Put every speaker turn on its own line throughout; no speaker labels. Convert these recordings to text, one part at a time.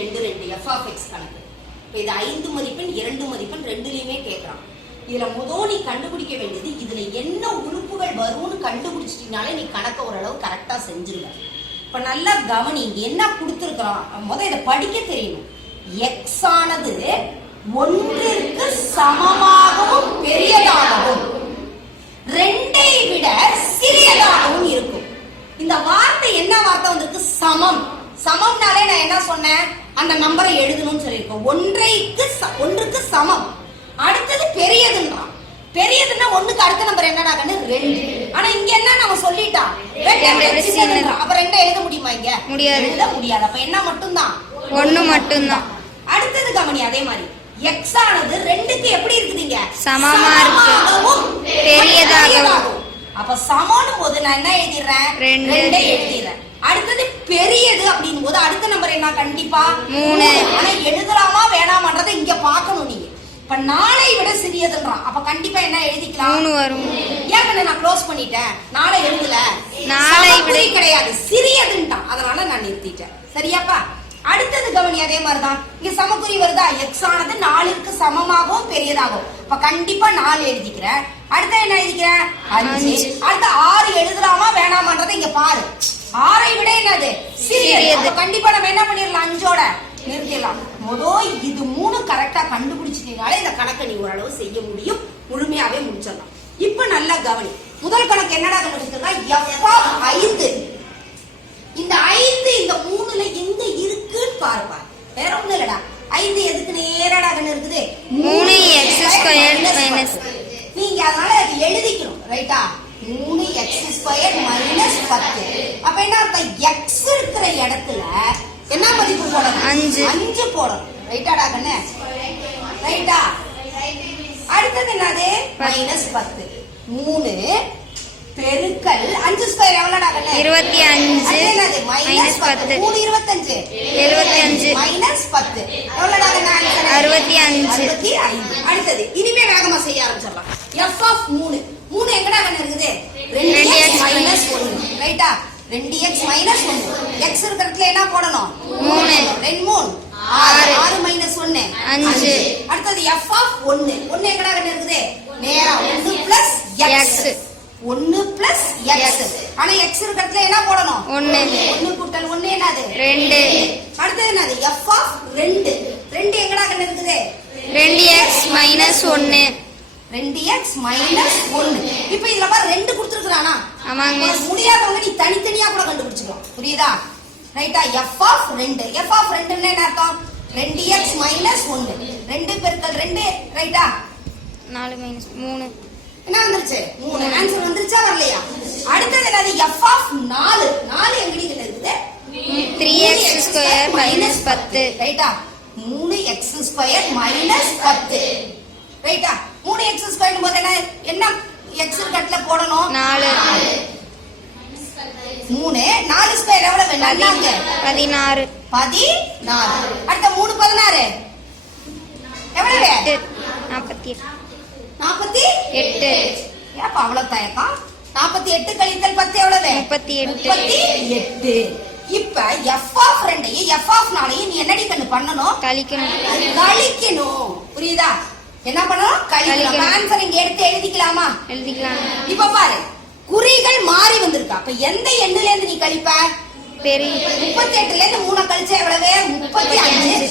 ரெண்டு ரெண்டு F of X கணக்கு இப்போ இது ஐந்து மதிப்பெண் இரண்டு மதிப்பெண் ரெண்டுலையுமே கேட்குறான் இதுல முதல் நீ கண்டுபிடிக்க வேண்டியது இதுல என்ன உறுப்புகள் வரும்னு கண்டுபிடிச்சிட்டீங்கனாலே நீ கணக்கை ஓரளவு கரெக்டா செஞ்சிருவ. இப்ப நல்லா கவனி என்ன கொடுத்துருக்குறான்? முத இதை படிக்க தெரியணும். எக்ஸ் ஆனது ஒன்றிற்கு சமமாகவும் பெரியதாகவும் ரெண்டை விட சிறியதாகவும் இருக்கும். இந்த வார்த்தை என்ன வார்த்தை வந்திருக்கு? சமம். சமம்னாலே நான் என்ன சொன்னேன்? அந்த நம்பரை எழுதணும்னு சொல்லியிருக்கோம். ஒன்றைக்கு ஒன்றுக்கு சமம். அடுத்தது பெரியதுன்றான் பெரியதுன்னா ஒண்ணுக்கு அடுத்த நம்பர் என்னடா ரெண்டு. ஆனா இங்க என்ன நம்ம சின்னதுன்றான். அப்ப ரெண்டை எழுத முடியுமா இங்க?
முடியாது.
எழுத முடியாது. அப்ப என்ன மட்டும்தான்?
ஒண்ணு மட்டும்தான்.
அடுத்தது கவனி அதே மாதிரி. எக்ஸ் ஆனது ரெண்டுக்கு எப்படி இருக்குதுங்க
சமமா இருக்கு. பெரியதாகவும்.
அப்ப சமம்னு போது நான் என்ன எழுதிடுறேன்.
ரெண்டை
எழுதிடுறேன். அடுத்தது பெரியது அப்படின் போது அடுத்த நம்பர் என்ன? கண்டிப்பா
மூணு.
ஆனா எழுதலாமா வேணாமான்றதை இங்க பார்க்கணும் நீங்க. இப்ப நாளை விட சிறியதுன்றான் அப்ப கண்டிப்பா என்ன எழுதிக்கலாம்?
மூணு வரும்.
ஏன் நான் க்ளோஸ் பண்ணிட்டேன். நாளை எழுதல.
நாளை விட-
கிடையாது. சிறியதுன்ட்டான். அதனால நான் நிறுத்திட்டேன். சரியாப்பா? அடுத்தது கவனி அதே மாதிரிதான். இங்க சமக்குறி வருதா? எக்ஸ் ஆனது நாலிற்கு சமமாகவும் பெரியதாகும் அப்ப கண்டிப்பா நாலு எழுதிக்கிறேன். அடுத்த என்ன எழுதிக்கிறேன்? அஞ்சு. அடுத்த ஆறு எழுதலாமா வேணாமான்றதை இங்க பாரு. ஆறை விட என்னது? சிறியது. கண்டிப்பா நம்ம என்ன பண்ணிடலாம்? அஞ்சோட நிறுத்திடலாம். மொதோ இது மூணு கரெக்டா கண்டுபிடிச்சிட்டீங்கனாலே இந்த கணக்கை நீ ஓரளவு செய்ய முடியும். முழுமையாவே முடிச்சிடலாம். இப்ப நல்லா கவனி. முதல் கணக்கு என்னடா கண்டுபிடிச்சிருக்கா? எஃப் ஆஃப் ஐந்து. இந்த ஐந்து இந்த மூணுல எங்க இருக்குன்னு பாருப்பா. வேற ஒண்ணும் இல்லடா. ஐந்து எதுக்கு நேரடா கண்ணு இருக்குது?
மூணு
minus
minus
பத்து. நீங்க அதனால அது எழுதிக்கணும் ரைட்டா மூணு எக்ஸ் ஸ்கொயர் மைனஸ் பத்து. அப்ப என்ன அர்த்தம்? எக்ஸ் இருக்கிற இடத்துல என்ன மதிப்பு போடணும்?
அஞ்சு.
அஞ்சு போடணும். ரைட்டாடா கண்ணு? ரைட்டா அடுத்தது என்னது? மைனஸ் பத்து. மூணு பெருக்கல் அஞ்சு ஸ்கொயர் எவ்வளோடா
இருபத்தி அஞ்சு
மைனஸ் பத்து. மூணு இருபத்தஞ்சு.
எழுபத்தி அஞ்சு.
மைனஸ் பத்து. எவ்வளோடா?
அறுபத்தி அஞ்சு.
அறுபத்தி ஐந்து. அடுத்தது இனிமே வேகமா செய்ய ஆரம்பிச்சிடலாம். எஃப் ஆஃப் மூணு. மூணு எங்கடா கண்ணு இருக்குது? ரெண்டு எக்ஸ் மைனஸ் ஒன்று ரைட்டா ரெண்டு எக்ஸ் மைனஸ் ஒன்று எக்ஸ் இருக்கிறதுல என்ன போடணும்?
மூணு.
ரெண்டு மூணு. ஆறு.
ஆறு.
மைனஸ் ஒன்னு
அஞ்சு.
அடுத்தது எஃப் ஆஃப் ஒன்னு ஒன்னு எங்கடா கண்ணு இருக்குது? நேரா ஒன்னு பிளஸ் எக்ஸ். ஒன்னு பிளஸ் எக்ஸ் ஆனா எக்ஸ் இருக்கிறதுல என்ன போடணும்?
ஒண்ணு.
ஒன்னு கூட்டல் ஒன்னு என்னது?
ரெண்டு.
அடுத்தது என்னது? எஃப் ஆஃப் ரெண்டு. ரெண்டு எங்கடா கண்ணு இருக்குது
ரெண்டு எக்ஸ் மைனஸ் ஒன்னு
ரெண்டு எக்ஸ் மைனஸ் ஒன்னு இப்ப இதுல பாரு ரெண்டு கொடுத்துருக்கானா
ஆமாங்க.
முடியாதவங்க நீ தனித்தனியா கூட கண்டுபிடிச்சுக்கலாம். புரியுதா? ரைட்டா எஃப் ஆஃப் ரெண்டு. எஃப் ஆஃப் ரெண்டுன்னு என்ன அர்த்தம்? ரெண்டு எக்ஸ் மைனஸ் ஒன்னு ரெண்டு பெருக்கல் ரெண்டு. ரைட்டா
நாலு மைனஸ் மூணு.
என்ன வந்துருச்சு? மூணு ஆன்சர் வந்துருச்சா வரலையா? அடுத்தது என்னது? எஃப் ஆஃப் நாலு. நாலு எங்கடி இதுல இருக்குது?
த்ரீ எக்ஸ் ஸ்கொயர் மைனஸ் பத்து.
ரைட்டா மூணு எக்ஸ் ஸ்கொயர் மைனஸ் பத்து. ரைட்டா மூணு எக்ஸ் ஸ்கொயர் போது என்ன? என்ன எக்ஸ் கட்ல போடணும்?
நாலு.
மூணு. நாலு ஸ்கொயர் எவ்வளவு நல்லாங்க
பதினாறு.
பதினாறு. அடுத்த மூணு பதினாறு. எவ்வளவு?
நாற்பத்தி எட்டு.
நாற்பத்தி
எட்டு.
ஏப்பா அவ்வளவு தயக்கம் நாற்பத்தி எட்டு கழித்தல் பத்து எவ்வளவு?
முப்பத்தி எட்டு.
எட்டு. இப்ப எஃப் ஆஃப் ரெண்டையும் எஃப் ஆஃப் நாளையும் நீ என்னடி கண்ணு பண்ணணும்?
கழிக்கணும்.
கழிக்கணும். புரியுதா? என்ன பண்ணணும்? கழிக்கணும். ஆன்சர் இங்க எடுத்து எழுதிக்கலாமா?
எழுதிக்கலாம்.
இப்ப பாரு. குறிகள் மாறி வந்திருக்கா. அப்ப எந்த எண்ணுல இருந்து நீ கழிப்ப?
பெரிய.
முப்பத்தி எட்டுல இருந்து மூணு கழிச்சா எவ்வளவு? முப்பத்தி அஞ்சு.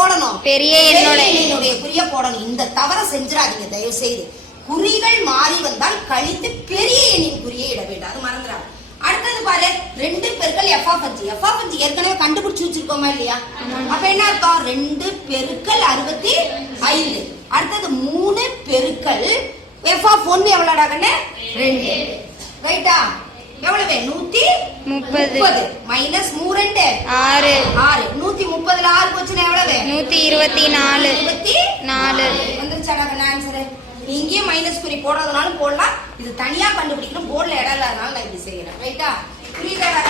போடணும்.
பெரிய
எண்ணினுடைய குறிய போடணும். இந்த தவற செஞ்சிடாதீங்க தயவு செய்து குறிகள் மாறி வந்தால் கழித்து பெரிய எண்ணின் குறியை இட வேண்டாம். அது மறந்துடாது அடுத்தது பாரு ரெண்டு பெருக்கல் எஃப் ஆஃப் அஞ்சு எஃப் ஆஃப் அஞ்சு ஏற்கனவே கண்டுபிடிச்சு வச்சிருக்கோமா இல்லையா? அப்ப என்ன அர்த்தம்? ரெண்டு பெருக்கல் அறுபத்தி ஐந்து. அடுத்தது மூணு பெருக்கல் எஃப் ஆஃப் ஒன்னு எவ்வளோடா கண்ணு? ரெண்டு. ரைட்டா எவ்வளவு? நூத்தி
முப்பது.
மைனஸ் மூ ரெண்டு
ஆறு.
ஆறு. நூத்தி முப்பதுல ஆறு போச்சுன்னா எவ்வளவு?
நூத்தி இருபத்தி நாலு.
இருபத்தி
நாலு.
வந்துருச்சாடா ஆன்சர் இங்கேயும் மைனஸ் குறி போடுறதுனாலும் போடலாம். இது தனியா கண்டுபிடிக்கணும். போர்டுல இடம் இல்லாதனால நான் இப்படி செய்யறேன். ரைட்டா புரியுதாடா